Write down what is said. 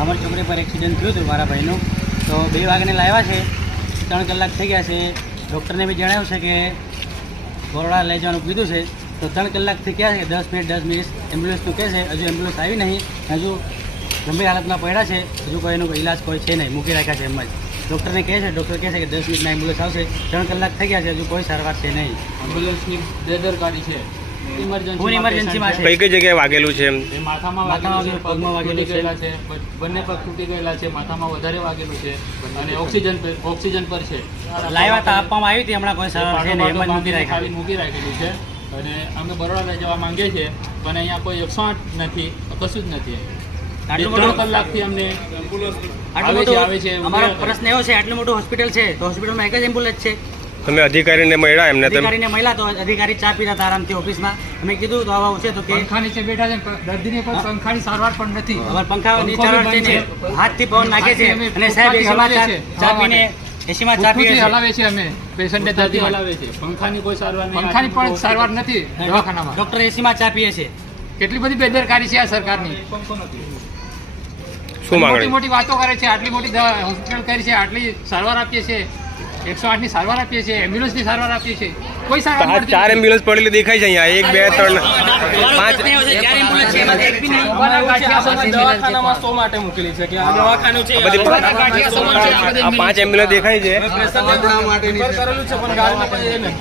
અમારી છોકરી પર એક્સિડન્ટ થયું હતું મારા ભાઈનું, તો 2 વાગ્યાને લાવ્યા છે, 3 કલાક થઈ ગયા છે. ડૉક્ટરને બી જણાવ્યું છે કે બરોડા લઈ જવાનું કીધું છે, તો 3 કલાકથી કહે છે કે 10 મિનિટ એમ્બ્યુલન્સનું કહે છે. હજુ એમ્બ્યુલન્સ આવી નહીં, હજુ ગંભીર હાલતમાં પડ્યા છે, હજુ કોઈ એનો ઇલાજ કોઈ છે નહીં, મૂકી રાખ્યા છે એમ જ. ડૉક્ટરને કહે છે, ડૉક્ટર કહે છે કે 10 મિનિટમાં એમ્બ્યુલન્સ આવશે. 3 કલાક થઈ ગયા છે, હજુ કોઈ સારવાર છે નહીં. એમ્બ્યુલન્સની બેદરકારી છે. ઇમરજન્સીમાં છે. કઈ કઈ જગ્યાએ વાગેલું છે? માથામાં વાગેલું, પગમાં વાગેલું ગયેલા છે, બંને પગ તૂટી ગયેલા છે, માથામાં વધારે વાગેલું છે અને ઓક્સિજન પર છે. લાવ્યા હતા, આપવામાં આવી હતી, હમણાં કોઈ સારવાર છે નહીં, એમ જ મૂકી રાખેલું છે. અને અમે બરોડા લઈ જવા માંગીએ છીએ, પણ અહીંયા કોઈ 108 નથી, કશું જ નથી. 3 કલાકથી અમને આવે છે. અમારો પ્રશ્ન એવો છે, આટલું મોટું હોસ્પિટલ છે, તો હોસ્પિટલમાં એક જ એમ્બ્યુલન્સ છે. તમે અધિકારીને મળ્યા એમને? અધિકારીને મળ્યા તો અધિકારી ચા પીતા હતા આરામથી ઓફિસમાં. અમે કીધું તો આવા છે, તો કે પંખા નીચે બેઠા છે, દર્દીને પણ પંખાની સારવાર પણ નથી. અમારે પંખા નીચે છે, હાથથી પવન નાખે છે, અને સાહેબ એસીમાં ચા પીને એસીમાં ચા પીએ હલાવે છે. અમે પેશન્ટને દર્દી હલાવે છે. પંખાની કોઈ સારવાર નહીં, પંખાની પણ સારવાર નથી દવાખાનામાં. ડૉક્ટર એસીમાં ચા પીએ છે. કેટલી બધી બેદરકારી છે આ સરકારની. શું માંગણી? મોટી વાતો કરે છે, આટલી મોટી હોસ્પિટલ કરી છે, આટલી સારવાર આપીએ છીએ, 108 ની સારવાર આપીએ છીએ, એમ્બ્યુલન્સની સારવાર આપીએ છીએ, કોઈ સારવાર નથી. 4 એમ્બ્યુલન્સ પડેલી દેખાય છે અહીંયા. 1, 2, 3, 5 દવાખાનામાં 100 માટે મૂકેલી છે કે આ દવાખાનું છે, 5 એમ્બ્યુલન્સ દેખાય છે. કરેલું છે પણ ગાડીમાં કોઈ એ નહીં.